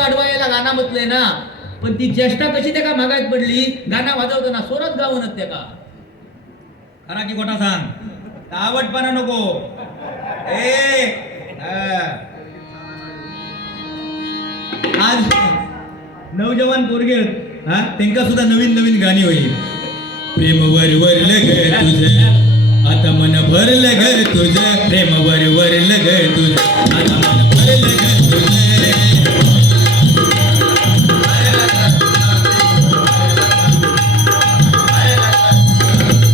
अडवायला गाणं म्हटलंय ना, पण ती चेष्टा कशी त्या का मागायत पडली, गाणं वाजवताना स्वरच गावनच त्या का. खरा की खोटा सांग, आवडपणा नको. आज नवजवान पोरगे हा त्यांका सुद्धा नवीन नवीन गाणी होईल. प्रेम वरलं ग तुझं आता मन भरलं ग तुझं, प्रेम वरलं ग तुझं आता मन भरलं ग तुझं.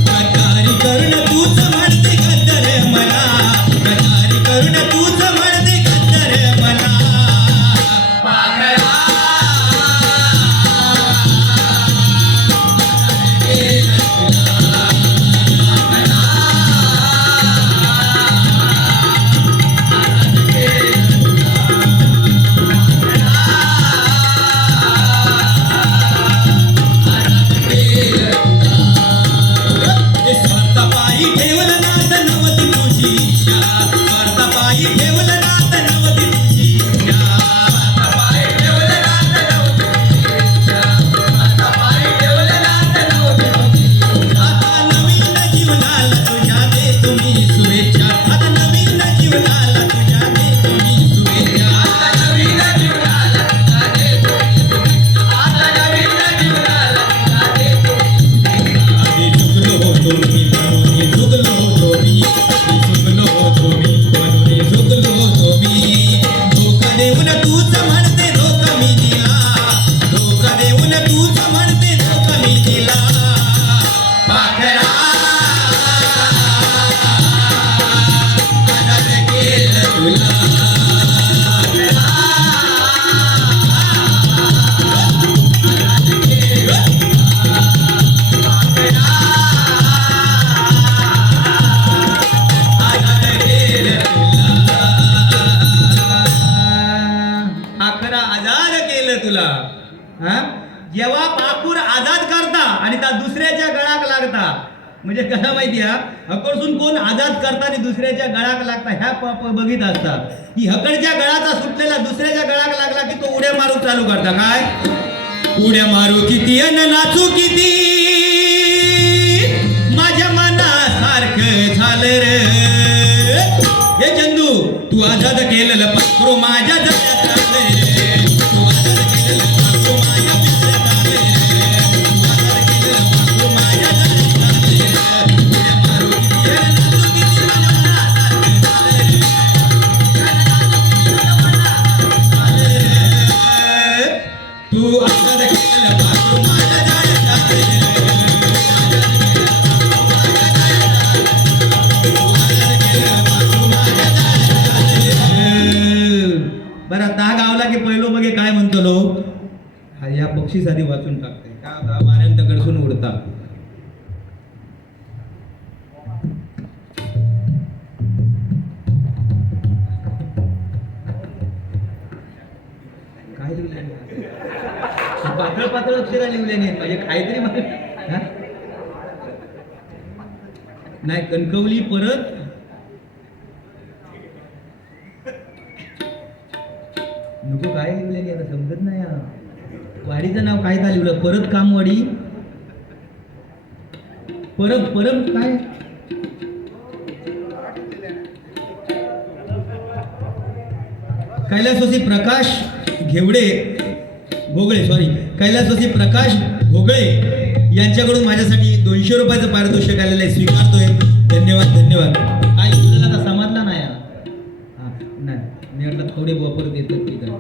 कटारी करून तूच म्हणते गद्दर मला, कटारी करून तूच म्हणते गद्दर मला. जेव्हा पाखूर आजाद करता आणि त्या दुसऱ्याच्या गळाक लागता, म्हणजे कसं माहिती हा, हकडसून कोण आजाद करता आणि दुसऱ्याच्या गळाक लागता ह्या बघित असतात की हकडच्या गळाचा सुटलेला दुसऱ्याच्या गळाक लागला की तो उड्या मारू चालू करता. काय उड्या मारू किती अन नाचू किती, माझ्या मनासारखं झालं रे. हे चंदू तू आजाद केलेलं पाखरू माझ्या जगात आलंय, तू आजाद केलेलं पाखरू माझ्या पिंजऱ्यात आलंय, तू आजाद केलेलं पाखरू माझ्या जगात आलंय. उड्या मारू किती अन नाचू किती, माझ्या मनासारखं झालं रे. तू आजाद केलेलं पाखरू माझ्या जगात आलंय. बरं ता गावला की पहिलो बघे काय म्हणतो लो, या पक्षी साधी वाचून टाकते का वाऱ्यात दगडसून उडता. काय लिहिलं पातळ पातळ अक्षरा लिहिल्या नाहीत म्हणजे काहीतरी नाही. कणकवली परत नको काय लिहिलं आता समजत नाही. वाडीचं नाव काय का लिहिलं, परत कामवाडी, परत परत काय कैलासवासी प्रकाश घेवडे भोगळे कैलासवासी प्रकाश भोगळे यांच्याकडून माझ्यासाठी 200 रुपयाचं पारितोषिक आलेलं आहे, स्वीकारतोय. धन्यवाद धन्यवाद. काय लिहिलं आता समजला नाही. नाही मी म्हटलं थोडे वापर देतात की काय.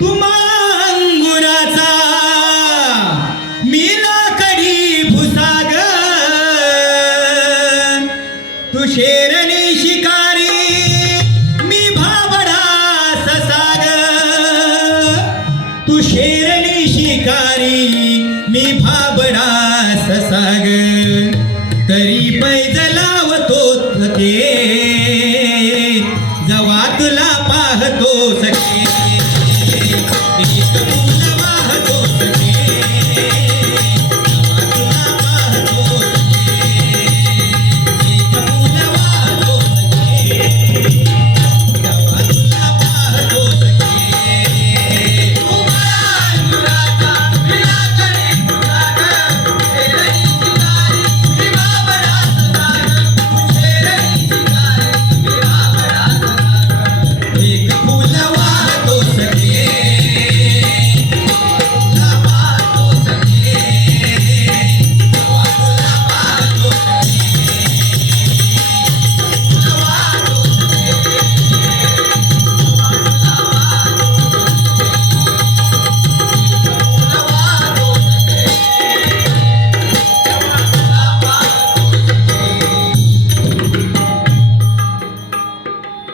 तुम्हाला अंगुराचा मी लाकडी भुसाग, तू शेरणी शिकारी मी भाबडा ससाग, तू शेरणी शिकारी मी भाबडा ससाग, तरी पैज लावतो ते जवा तुला पाहतो सखे, एक फूल वाहतो सखे जवा तुला पाहतो.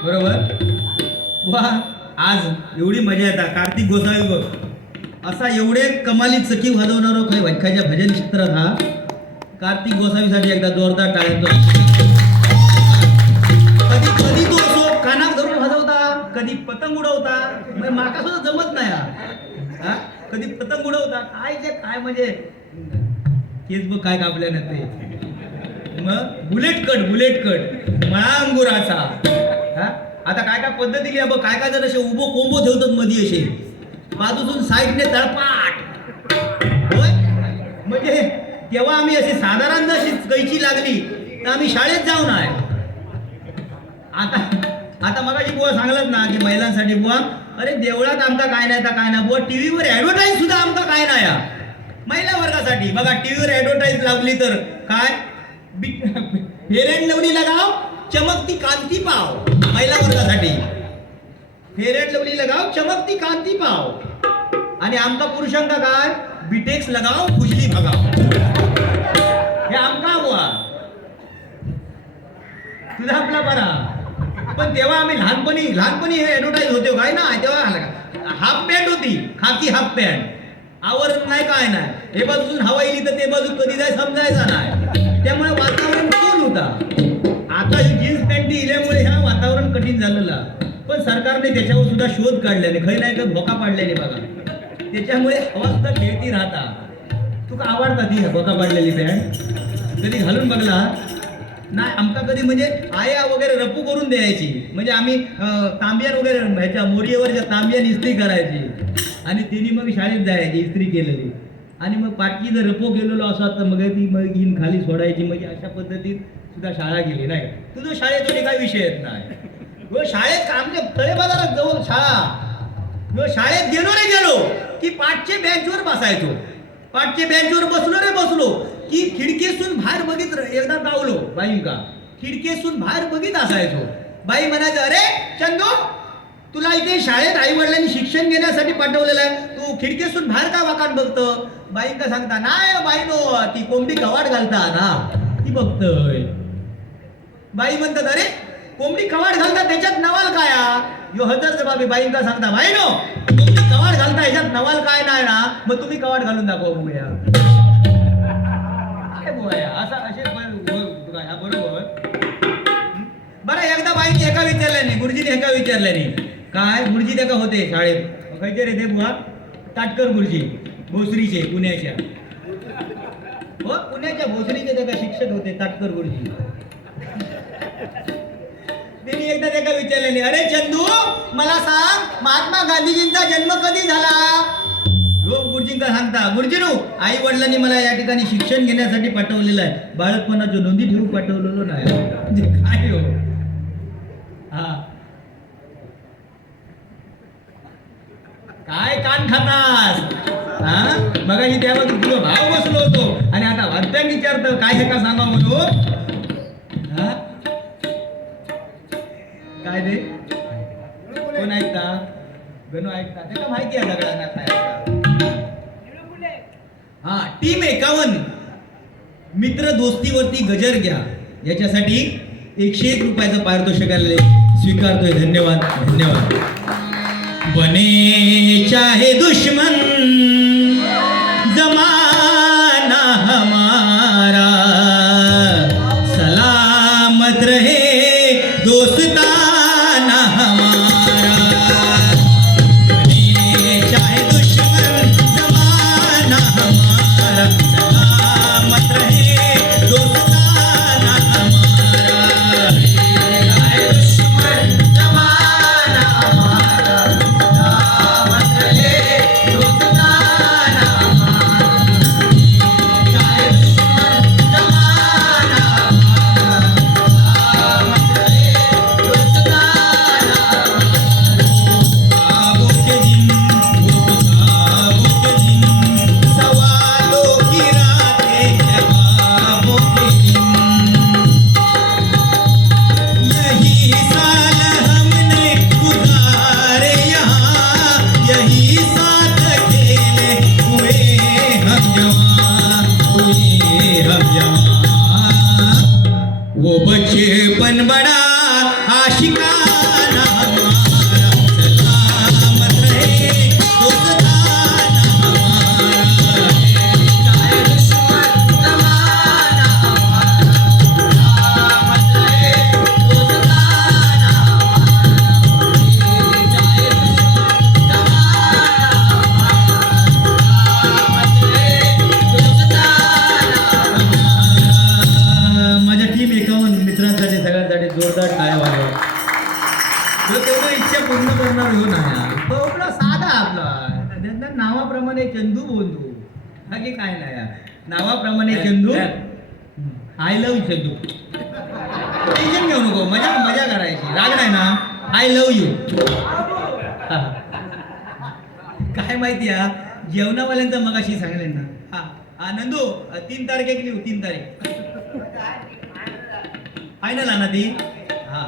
बरोबर वा. आज एवढी मजा येतात. कार्तिक गोसावी बघ असा एवढे कमाली चकी वाजवणारा काही वैखाच्या भजन क्षेत्रात हा कार्तिक गोसावीसाठी एकदा जोरदार टाळ्यांचा. कधी कधी तो असो कानात धरून वाजवता, कधी पतंग उडवता. म्हणजे माका सुद्धा जमत नाही हा. कधी पतंग उडवता काय जे काय म्हणजे केस बघ काय कापल्यानं ते. मग बुलेट कट मळा अंगुराचा. हा आता काय काय पद्धती घ्या बघ. काय काय जर असे उभो कोंबो ठेवतात मध्ये असे बाजूतून साईडने तळपाट. होय म्हणजे तेव्हा आम्ही अशी साधारण जशी कैची लागली तर आम्ही शाळेत जाऊन आहे. आता मगाशी बुवा सांगलत ना की महिलांसाठी बुवा अरे देवळात आमका काय नाही तर काय नाही बुवा टीव्हीवर ऍडव्हर्टाईज सुद्धा आमका काय नाही महिला वर्गासाठी. बघा टीव्हीवर ऍडव्हर्टाईज लावली तर काय फेअर अँड लवली लगाव चमकती कांती पाव. महिला वर्गासाठी फेअर अँड लवली लगाव चमकती कांती पाव. आणि आमका पुरुषांका काय बिटेक्स लगाव खुजली भगाव. हे आमका बुवा तुझा आपला बरा. पण तेव्हा आम्ही लहानपणी हे ऍडव्हर्टाईज होते काय ना. तेव्हा हाफ पॅन्ट होती खाकी हाफ पॅन्ट. आवरण नाही काय नाही. हे बाजून हवा येईल तर ते बाजू कधी जाय समजायचा नाही. त्यामुळे वातावरण कूल होता. आता ही जीन्स पॅन्ट इल्यामुळे ह्या वातावरण कठीण झालेलं. पण सरकारने त्याच्यावर सुद्धा शोध काढल्याने खै नाही का धोका पाडल्याने बघा. त्याच्यामुळे हवा सुद्धा खेळती राहता. तुका आवडता ती धोका पाडलेली पॅन्ट कधी घालून बघला नाही. आमका कधी म्हणजे आया वगैरे रपू करून द्यायची. म्हणजे आम्ही तांब्यान वगैरे ह्याच्या मोरीवरच्या तांब्यान इस्त्री करायची आणि तिने मग शाळेत जायची इस्त्री केलेली. आणि मग पाटकी जर रपो गेलेलो असा तर मग ती मग घेऊन खाली सोडायची. म्हणजे अशा पद्धतीत सुद्धा शाळा गेली नाही. तुझं शाळेत काही विषय येत नाही. शाळेत आमच्या तळे बाजारात जवळ शाळा. शाळेत गेलो की पाठच्या बेंचवर बसायचो. पाठच्या बेंचवर बसलो की खिडकीतून बाहेर बघित एकदा गावलो बाईंका. खिडकीतून बाहेर बघित असायचो. बाई म्हणायचं अरे चंदू तुला इथे शाळेत आई वडिलांनी शिक्षण घेण्यासाठी पाठवलेलं आहे. तू खिडकीतून बाहेर का वाकाट बघतं. बाईंका सांगता नाही बाईनो ती कोंबडी कवाट घालता ना ती बघतोय. बाई म्हणतात अरे कोंबडी कवाट घालता त्याच्यात नवाल काय यो हजर जबाबी. बाईंका सांगता बाईनो कोंबडी कवाट घालता ह्याच्यात नवाल काय नाही ना. मग तुम्ही कवाट घालून दाखवा बघूया. असा असे बरोबर. बरं एकदा बाईने एका विचारल्याने गुरुजीने एका विचारल्याने काय गुरुजी त्या का होते शाळेत खायचे रे ते बुवा ताटकर गुरुजी भोसरीचे पुण्याच्या. हो पुण्याच्या भोसरीचे त्या का शिक्षक होते ताटकर गुरुजी. त्यांनी एकदा त्या का विचारल्याने अरे चंदू मला सांग महात्मा गांधीजींचा जन्म कधी झाला. गुरुजींका सांगता गुरुजीनो आई वडिलांनी मला या ठिकाणी शिक्षण घेण्यासाठी पाठवलेलं आहे. बाळकपणाची नोंदी ठेवून पाठवलेलो नाही. म्हणजे काय हो हा काय कान खातास हा. मगाशी त्यावर तुझा भाव बसलो होतो आणि आता वाद्यान विचारतो काय हे का सांगा म्हणून. हा काय रे कोण ऐकता गणू ऐकता त्याला माहिती आहे सगळ्यांना काय. हा टीम 51 मित्र दोस्तीवरती गजर घ्या याच्यासाठी 101 रुपयाचं पारितोषिक स्वीकारतोय. धन्यवाद धन्यवाद. बने चाहे दुश्मन जमाना हमारा सलामत रहे दोस्ताना हमारा. बने चाहे दुश्मन जमाना हमारा सलामत रहे दोस्ताना हमारा. चाहे दुश्मन जमाना हमारा सलामत रहे दोस्ताना तो तेवढं इच्छा पूर्ण करणार हो नाही तो आपला साधा आपला त्यांना नावाप्रमाणे चंदू बोलतो बाकी काय नाही नावाप्रमाणे Chandu I love Chandu tension घेऊ नको मजा मजा करायची राग नाही ना आय लव्ह यू काय माहिती जेवणावाल्यांचा मगाशी सांगले ना हा नंदू 3 तारखेक लिहू 3 तारीख फायनल ना ती हा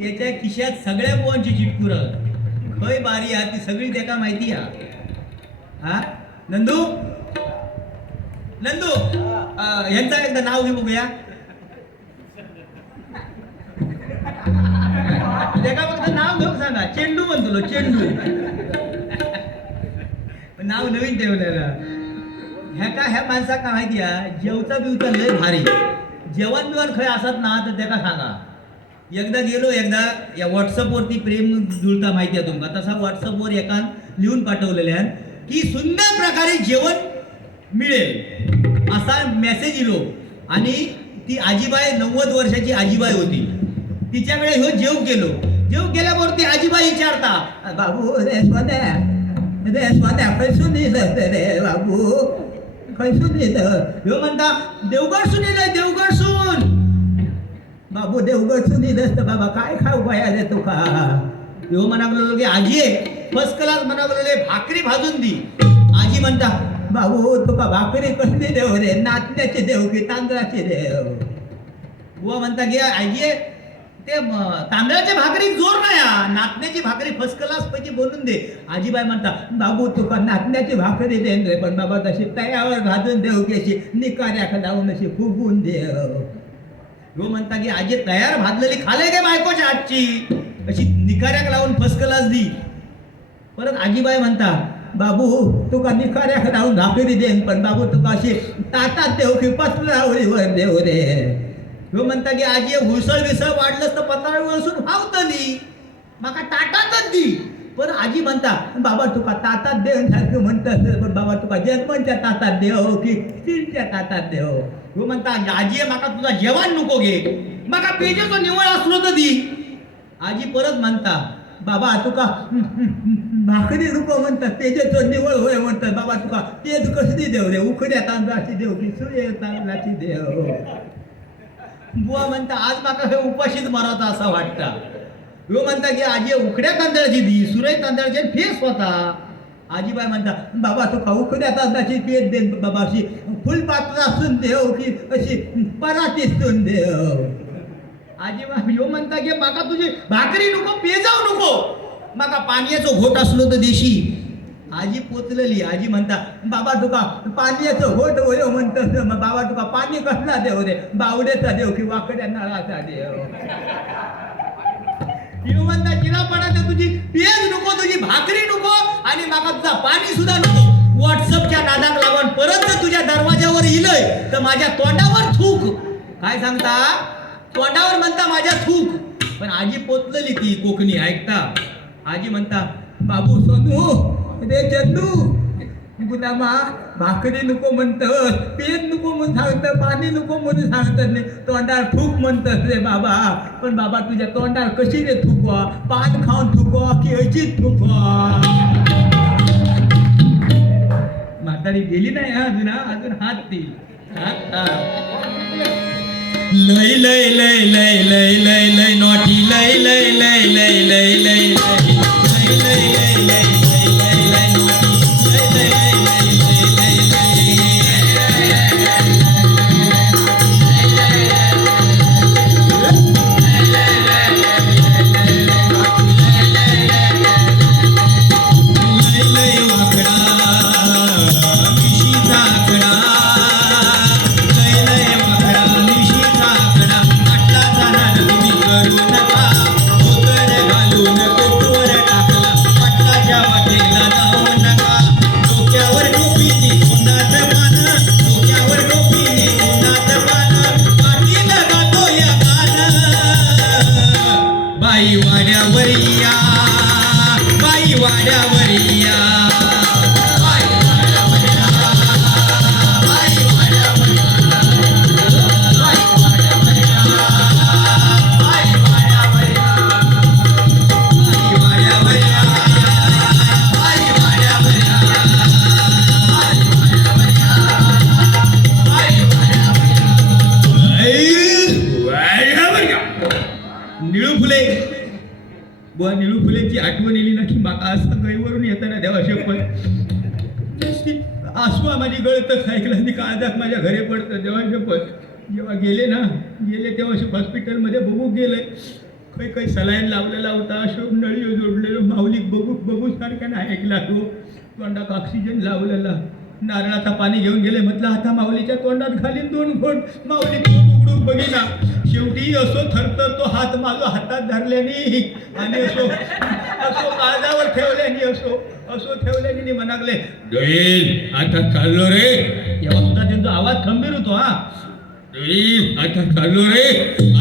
त्याच्या खिशात सगळ्या पोवांची चिटकूर खय बारी ती सगळी त्याका माहिती हा नंदू नंदू यांचा एकदा नाव घे बघूया त्याका फक्त नाव घेऊ सांगा चेंडू म्हणतो चेंडू नाव नवीन ठेवलेलं ह्या माणसा का माहिती जेवता बिवता लय भारी जेवण बिवण खय असत ना तर त्याका सांगा एकदा गेलो एकदा या व्हॉट्सअपवरती प्रेम जुळता माहिती आहे तुमका तसा व्हॉट्सअपवर एकान लिहून पाठवलेले की सुंदर प्रकारे जेवण मिळेल असा मेसेज इलो आणि ती आजीबाई 90 वर्षाची आजीबाई होती तिच्याकडे ह्यो जेव गेल्यावरती आजीबाई विचारता बाबू रे स्वाद्या खैसून येतं रे बाबू खैसून येतं ह्यो म्हणता देवगडसून येतं देवगडसून बाबू देवगडसून येत बाबा काय खाऊ पाया रे तुका ह्यो म्हणालो की आजी फर्स्ट क्लास म्हणाले भाकरी भाजून दी आजी म्हणता बाबू तुका भाकरी कसली देव रे नाचण्याची देव की तांदळाची देव बुवा म्हणता की आजी ते तांदळाच्या भाकरी जोर नाही नाचण्याची भाकरी फर्स्ट क्लास पैकी बोलून दे आजीबाई म्हणता बाबू तुका नाचण्याची भाकरी देन रे पण बाबा तशी तयावर भाजून देऊ की अशी निकाऱ्याक लावून अशी फुगून देव ह्यो म्हणता की आजी तयार भाजलेली खाले काय बायकोच्या हातची अशी निकाऱ्याक लावून फर्स्ट क्लास दी परत आजीबाई म्हणता बाबू तुका निकाऱ्याक लावून भाकरी देन पण बाबू तुका अशी ताटात देऊ की पत्रावळीवर देऊ रे ह्यो म्हणता की आजी हुसळ विसळ वाढलंच तर पत्रावळीवरसून व्हावतली माका ताटातच दी पण आजी म्हणता बाबा तुका ताटात देऊन सारखं म्हणतं पण बाबा तुका जर्मनच्या ताटात देव की स्टीलच्या ताटात देव ह्यो म्हणता आजी माका तुझा जेवण नको घे माका पेजेचो निवळ असलो तर दी आजी परत म्हणता बाबा तुका भाकरी नको म्हणतात तेजेचो निवळ होय म्हणतात बाबा तुका तेज कसली देव रे उकड्या तांदळाची देव की सुये तांदळाची देव बुवा म्हणता आज माका हे उपाशीच मरावता असं वाटतं ह्यो म्हणता की आजी उकड्या तांदळाची दी सुरय तांदळाची फेस होता आजीबाई म्हणता बाबा तुका उकड्या तांदळाची पेज दे बाबा अशी फुलपात्रासून देव की अशी परातीसून देव आजीबाई ह्यो म्हणता की माका तुझी भाकरी नको पेजाव नको माका पाण्याचं घोट असलो तर देशी आजी पोचलेली आजी म्हणता बाबा तुका पाण्याचं घोट होय म्हणत बाबा तुका पाणी कसला देव रे बावड्याचा देव की वाकड्या नळाचा देव ह्यो म्हणता चिरापणाचं तुझी पेज नको तुझी भाकरी नको आणि माका तुझा पाणी सुद्धा नको व्हॉट्सअपच्या नादाक लावून परत जर तुझ्या दरवाजावर इलय तर माझ्या तोंडावर थूक काय सांगता तोंडावर म्हणता माझ्या थूक पण आजी पोचलेली ती कोकणी ऐकता आजी म्हणता बाबू सोनू रे चंदू गुलामा भाकरी नको म्हणतस पेज नको म्हणून सांगतं पाणी नको म्हणून सांगतात नाही तोंडार थूक म्हणतस रे बाबा पण बाबा तुझ्या तोंडार कशी रे थुकवा पान खाऊन थुकवा की अशीच थुकवा म्हातारी गेली नाही अजून हात ती लय लय लय लय लय लय लय नॉटी लय लय लय लय लय लय लय लय लय लय बुवा निळू फुलेची आठवण येली ना की माका असं गैवरून येताना देवा शपथ आसवा माझी गळतच ऐकलं ती काळजात माझ्या घरी पडतं देवा शपथ जेव्हा गेले तेव्हा हॉस्पिटलमध्ये बघू गेले काही सलाईन लावलेला होता अशोक नळी जोडलेलो माऊली बघू सारखा नाही ऐकला तो तोंडात ऑक्सिजन लावलेला नारळाचा पाणी घेऊन गेले म्हटलं आता माऊलीच्या तोंडात घालीन 2 घोट माऊली तोंड उघडून बघिना शेवटी असो थरथर तो हात माझा हातात धरल्याने आणि असो काळजावर ठेवल्याने असो ठेवल्याने म्हणागले जैल आता चाललो रे तेव्हा सुद्धा त्यांचा आवाज खंबीर होतो हा जैल आता चाललो रे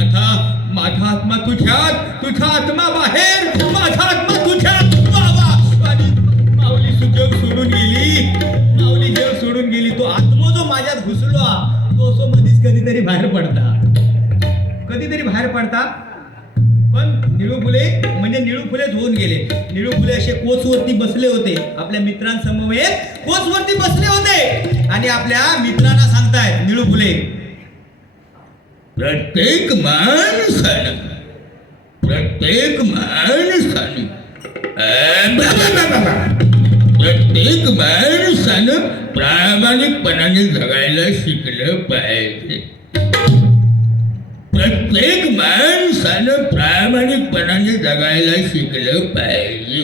आता माझा आत्मा तुझा आत्मा बाहेर माझा आत्मा तुझ्यात बाबा आणि माऊली जग सोडून गेली तो आत्मा जो माझ्यात घुसलो तो असो मधीच कधीतरी बाहेर पडता पण निळू फुले म्हणजे निळू फुलेच होऊन गेले निळू फुले असे कोचवरती बसले होते आपल्या मित्रांसमवेत कोचवरती बसले होते आणि आपल्या मित्रांना सांगतायत निळू फुले प्रत्येक माणसानं प्रामाणिकपणाने जगायला शिकलं पाहिजे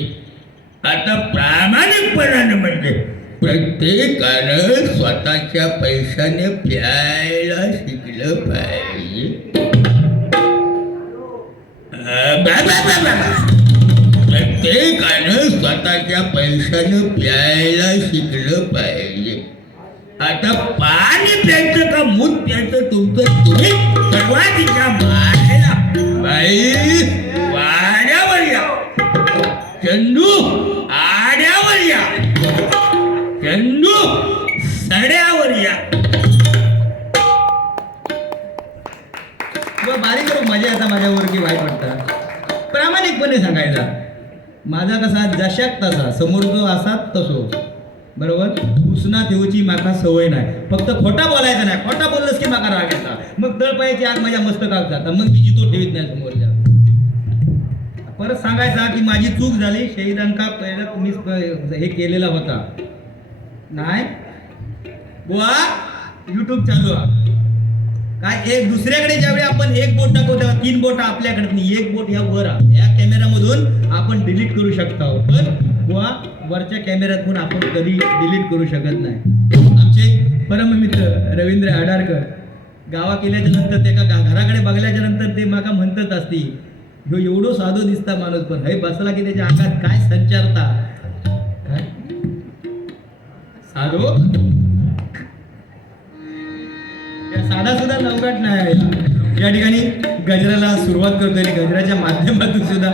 आता प्रामाणिकपणानं म्हणजे प्रत्येकानं स्वतःच्या पैशाने प्यायला शिकलं पाहिजे प्रत्येकानं स्वतःच्या पैशानं प्यायला शिकलं पाहिजे आता पाणी प्यायचं का मूत प्यायचं तुमचं तुम्ही सर्वाधिका मारायला बाई वाड्यावर या चंदू आड्यावर या चंदू सड्यावर या बारीक करू माझे आता माझ्यावर की वाईट वाटतात प्रामाणिकपणे सांगायचा माझा कसा जशाक तसा समोर जो असा तसो बरोबर उसना ठेवची माका सवय नाही फक्त खोटा बोलायचा नाही खोटा बोललंस की माका राग येता मग तळपायची आग माझ्या मस्तकात जाता मग मी जितो ठेवीत नाही समोरच्या परत सांगायचा की माझी चूक झाली शहीदांका पहिला तुम्ही हे केलेला होता नाही बुवा युट्यूब चालू आहे काय एक दुसऱ्याकडे ज्यावेळी आपण एक बोट टाकतो तेव्हा 3 बोट आपल्याकडे नाही एक बोट ह्या वर या कॅमेरामधून आपण डिलीट करू शकतो पण बुवा वरच्या कॅमेऱ्यातून आपण कधी डिलीट करू शकत नाही आमचे परममित्र रवींद्र आडारकर गावा केल्याच्या नंतर ते का घराकडे बघल्याच्या नंतर ते माका म्हणतच असती ह्यो एवढो साधो दिसता माणूस पण हे बसला की त्याच्या अंगात काय संचारता काय साधो साधा सुद्धा नवघाट नाही या ठिकाणी गजराला सुरुवात करतोय गजराच्या माध्यमातून सुद्धा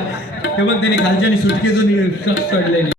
ते बघ त्याने खालच्या सुटकेतून सोडलेली